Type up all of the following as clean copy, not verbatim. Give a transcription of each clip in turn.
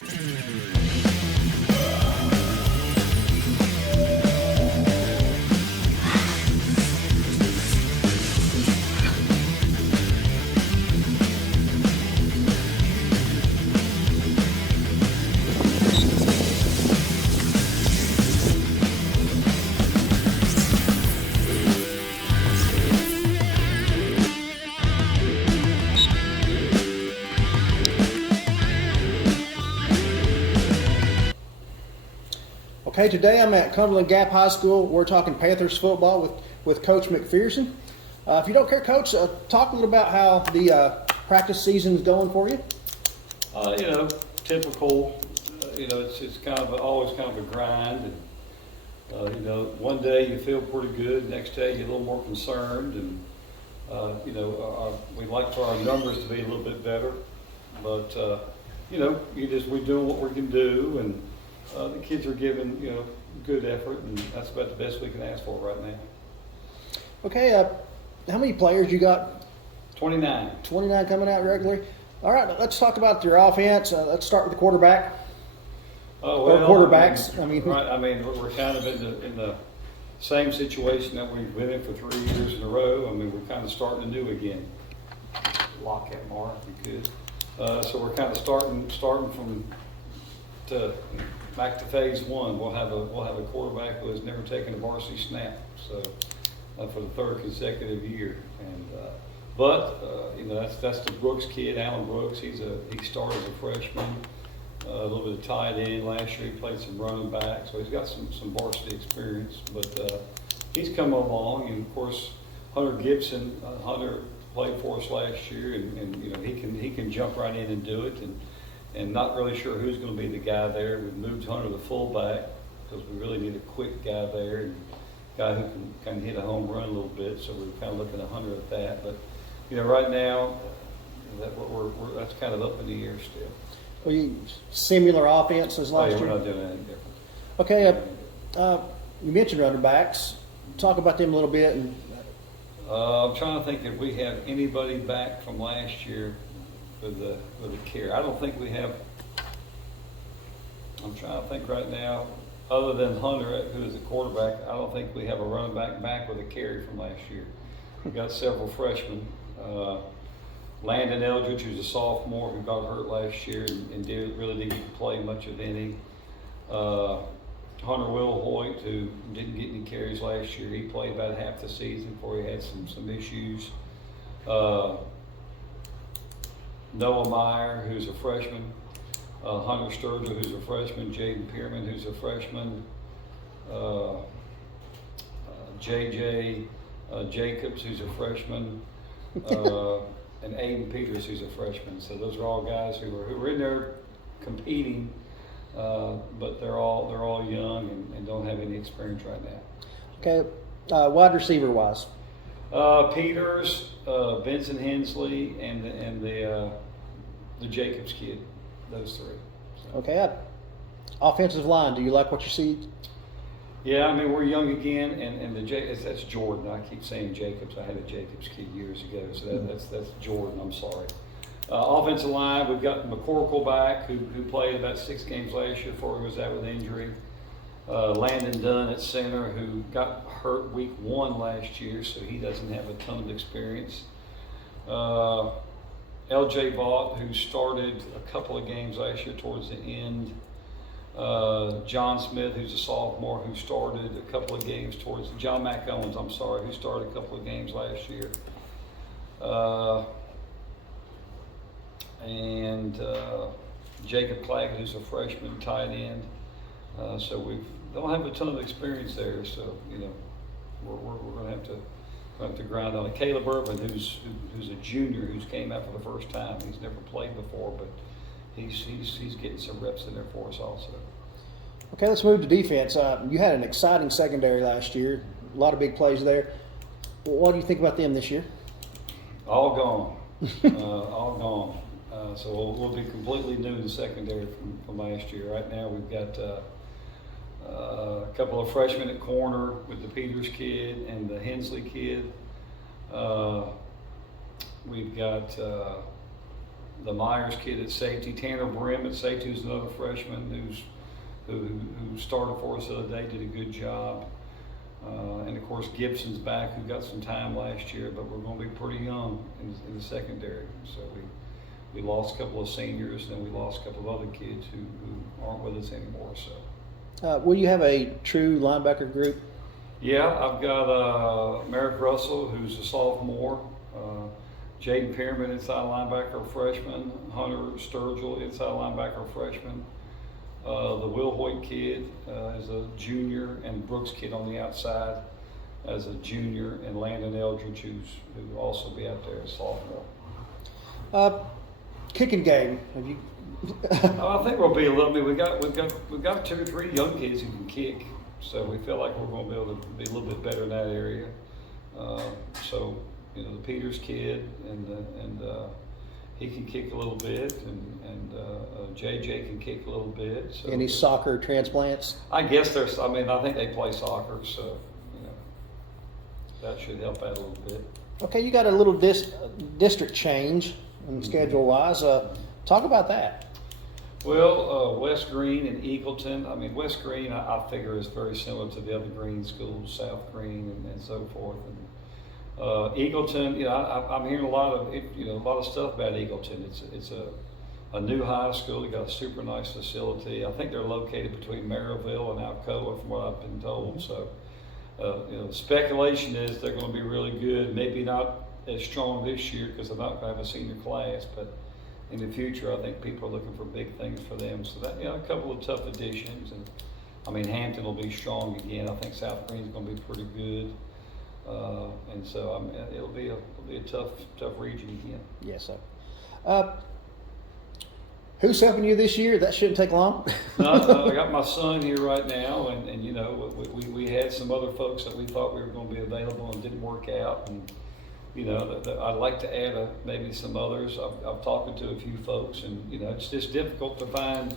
Okay, today I'm at Cumberland Gap High School. We're talking Panthers football with Coach McPherson. If you don't care, Coach, talk a little about how the practice season is going for you. Typical. It's kind of always kind of a grind. And one day you feel pretty good, next day you're a little more concerned, and we like for our numbers to be a little bit better. But we're doing what we can do, and the kids are giving good effort, and that's about the best we can ask for right now. Okay, how many players you got? 29. 29 coming out regularly. All right, let's talk about your offense. Let's start with the quarterback. Or quarterbacks. We're kind of in the same situation that we've been in for 3 years in a row. We're kind of starting anew again. Lock that, Mark, if you could. So we're kind of starting from back to phase one. We'll have a quarterback who has never taken a varsity snap, so for the third consecutive year. And that's the Brooks kid, Alan Brooks. He started as a freshman, a little bit of tight end last year. He played some running back, so he's got some varsity experience. But he's come along, and of course Hunter Gibson. Hunter played for us last year, and he can jump right in and do it. And not really sure who's going to be the guy there. We've moved Hunter to fullback because we really need a quick guy there, and a guy who can kind of hit a home run a little bit. So we're kind of looking at Hunter at that. But right now, that's kind of up in the air still. Well, similar offense as last year. We're not doing anything different. Okay, you mentioned running backs. Talk about them a little bit. I'm trying to think if we have anybody back from last year with the carry. I don't think we have. I'm trying to think right now, other than Hunter, who is a quarterback, I don't think we have a running back with a carry from last year. We've got several freshmen. Landon Eldridge, who's a sophomore, who got hurt last year and really didn't play much of any. Hunter Will Hoyt, who didn't get any carries last year. He played about half the season before he had some issues. Noah Meyer, who's a freshman, Hunter Sturgill, who's a freshman, Jaden Pierman, who's a freshman, JJ Jacobs, who's a freshman, and Aiden Peters, who's a freshman. So those are all guys who are in there competing, but they're all young and don't have any experience right now. Okay, wide receiver wise. Peters, Vincent Hensley, and the Jacobs kid, those three. So. Okay, offensive line. Do you like what you see? Yeah, we're young again, and that's Jordan. I keep saying Jacobs. I had a Jacobs kid years ago, so that's Jordan. I'm sorry. Offensive line, we've got McCorkle back, who played about 6 games last year before he was out with injury. Landon Dunn at center, who got hurt week 1 last year, so he doesn't have a ton of experience. LJ Vaught, who started a couple of games last year towards the end. John Smith, who's a sophomore, who started a couple of games John McOwens, who started a couple of games last year. And Jacob Claggett, who's a freshman tight end. So we don't have a ton of experience there, so we're going to have to grind on it. Caleb Irvin, who's a junior, who's came out for the first time. He's never played before, but he's getting some reps in there for us also. Okay, let's move to defense. You had an exciting secondary last year. A lot of big plays there. What do you think about them this year? All gone. All gone. So we'll be completely new in the secondary from last year. Right now we've got a couple of freshmen at corner with the Peters kid and the Hensley kid. We've got the the Myers kid at safety, Tanner Brim at safety, who's another freshman who started for us the other day, did a good job. And of course Gibson's back, who got some time last year, but we're going to be pretty young in the secondary. So we lost a couple of seniors, and then we lost a couple of other kids who aren't with us anymore. So, will you have a true linebacker group? Yeah, I've got Merrick Russell, who's a sophomore, Jaden Pearman, inside linebacker, freshman, Hunter Sturgill, inside linebacker, freshman. The Will Hoyt kid is a junior, and Brooks kid on the outside as a junior, and Landon Eldridge, who will also be out there as sophomore. Kicking game. Have you? I think we'll be a little bit. We've got 2 or 3 young kids who can kick, so we feel like we're going to be able to be a little bit better in that area. So the Peters kid and he can kick a little bit, and JJ can kick a little bit. So any soccer transplants? I guess there's. I mean, I think they play soccer, so that should help out a little bit. Okay, you got a little district change in schedule-wise. Talk about that. Well, West Green and Eagleton. I mean, West Green, I figure is very similar to the other Green schools, South Green and so forth. And Eagleton, I'm hearing a lot of stuff about Eagleton. It's a new high school. They got a super nice facility. I think they're located between Maryville and Alcoa, from what I've been told. So, speculation is they're going to be really good. Maybe not as strong this year because they're not going to have a senior class, but in the future, I think people are looking for big things for them. So that, a couple of tough additions, and I mean Hampton will be strong again. I think South Green's going to be pretty good, and so it'll be a tough region again. Yes, sir. Who's helping you this year? That shouldn't take long. No, I got my son here right now, and we had some other folks that we thought we were going to be available and didn't work out, and I'd like to add maybe some others. I've talked to a few folks, and it's just difficult to find.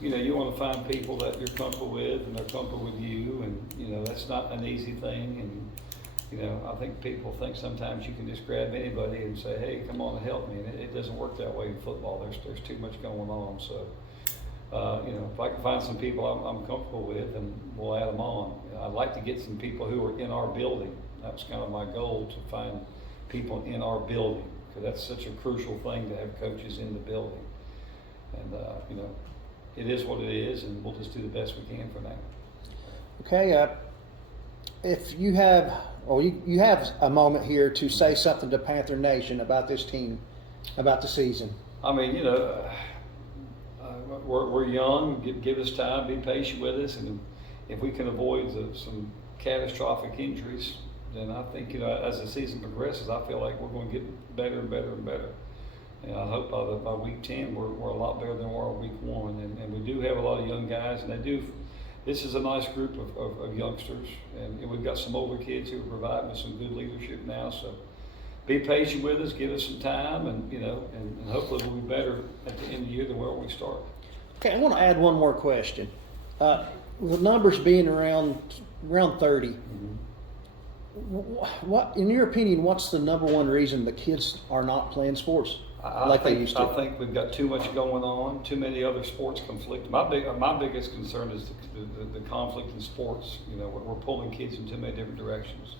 You want to find people that you're comfortable with, and they're comfortable with you, and that's not an easy thing. And I think people think sometimes you can just grab anybody and say, "Hey, come on and help me." And it doesn't work that way in football. There's too much going on. So, if I can find some people I'm comfortable with, and we'll add them on. I'd like to get some people who are in our building. That's kind of my goal, to find people in our building, because that's such a crucial thing to have coaches in the building. And it is what it is, and we'll just do the best we can for now. Okay, if you have, or you have a moment here to say something to Panther Nation about this team, about the season. I mean, we're young. Give us time. Be patient with us, and if we can avoid some catastrophic injuries, then I think, as the season progresses, I feel like we're going to get better and better and better. And I hope by week 10 we're a lot better than we were week 1. And we do have a lot of young guys, and this is a nice group of youngsters. And we've got some older kids who are providing us some good leadership now. So be patient with us, give us some time, and hopefully we'll be better at the end of the year than where we start. Okay, I want to add one more question. The numbers being around 30. Mm-hmm. What, in your opinion, what's the number one reason the kids are not playing sports they used to? I think we've got too much going on, too many other sports conflict. My biggest concern is the conflict in sports. We're pulling kids in too many different directions.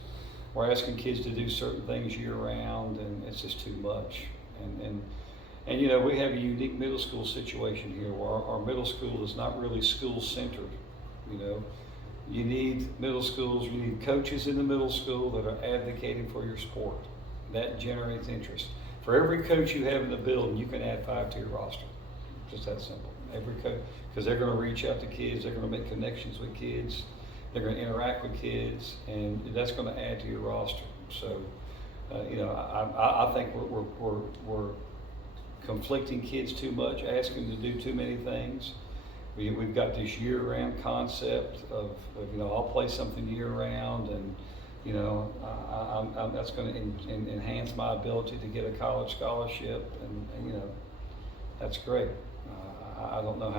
We're asking kids to do certain things year round, and it's just too much. And we have a unique middle school situation here, where our middle school is not really school centered. You need middle schools, you need coaches in the middle school that are advocating for your sport. That generates interest. For every coach you have in the building, you can add 5 to your roster. Just that simple. Every coach, because they're going to reach out to kids, they're going to make connections with kids, they're going to interact with kids, and that's going to add to your roster. So, I think we're conflicting kids too much, asking them to do too many things. We've got this year-round concept of I'll play something year-round, and that's going to enhance my ability to get a college scholarship, and that's great. I don't know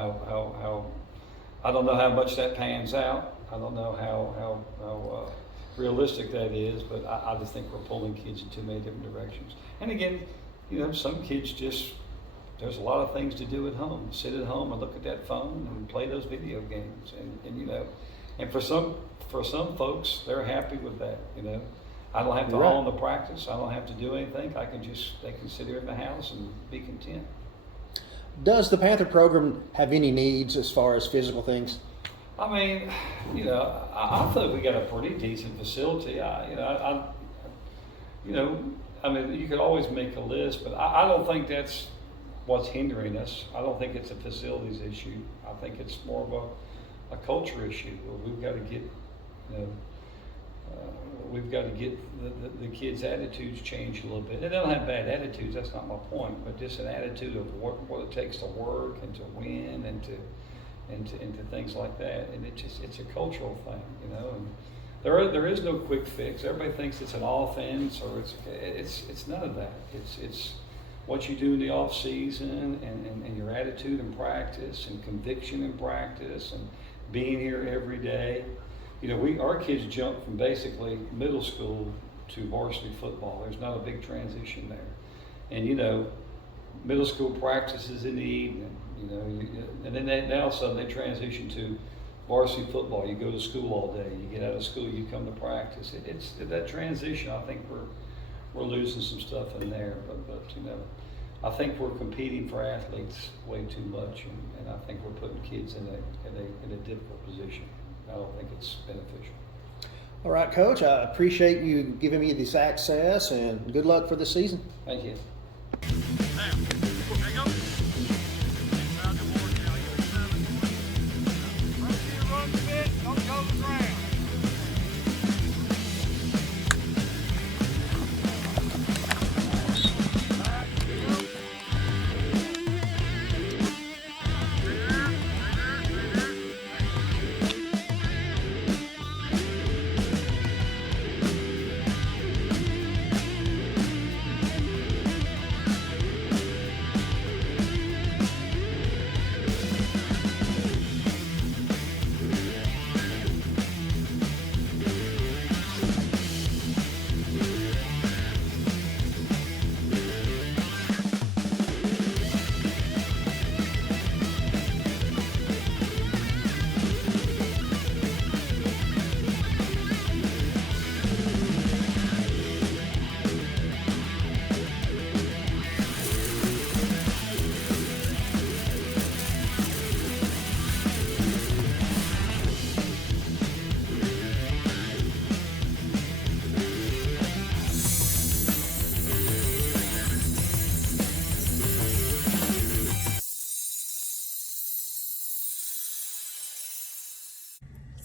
how much that pans out. I don't know how realistic that is, but I just think we're pulling kids in too many different directions. And again, some kids just there's a lot of things to do at home. Sit at home and look at that phone and play those video games, and you know, and for some folks, they're happy with that. You know, I don't have to haul them to practice. I don't have to do anything. They can sit here in the house and be content. Does the Panther program have any needs as far as physical things? I mean, you know, I think we got a pretty decent facility. I mean, you could always make a list, but I don't think that's what's hindering us. I don't think it's a facilities issue. I think it's more of a culture issue where we've got to get, you know, the kids' attitudes changed a little bit. They don't have bad attitudes. That's not my point, but just an attitude of what it takes to work and to win and to things like that. And it's a cultural thing, you know. And there is no quick fix. Everybody thinks it's an offense or it's none of that. It's what you do in the off season and your attitude in practice and conviction in practice and being here every day. You know, our kids jump from basically middle school to varsity football. There's not a big transition there. And you know, middle school practices in the evening, you know, and then now all of a sudden they transition to varsity football. You go to school all day. You get out of school, you come to practice. It's that transition. I think we're losing some stuff in there, but you know, I think we're competing for athletes way too much, and I think we're putting kids in a difficult position. I don't think it's beneficial. All right, Coach, I appreciate you giving me this access, and good luck for the season. Thank you.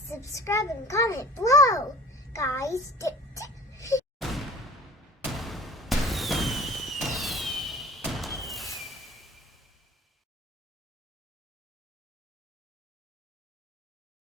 Subscribe and comment below, guys.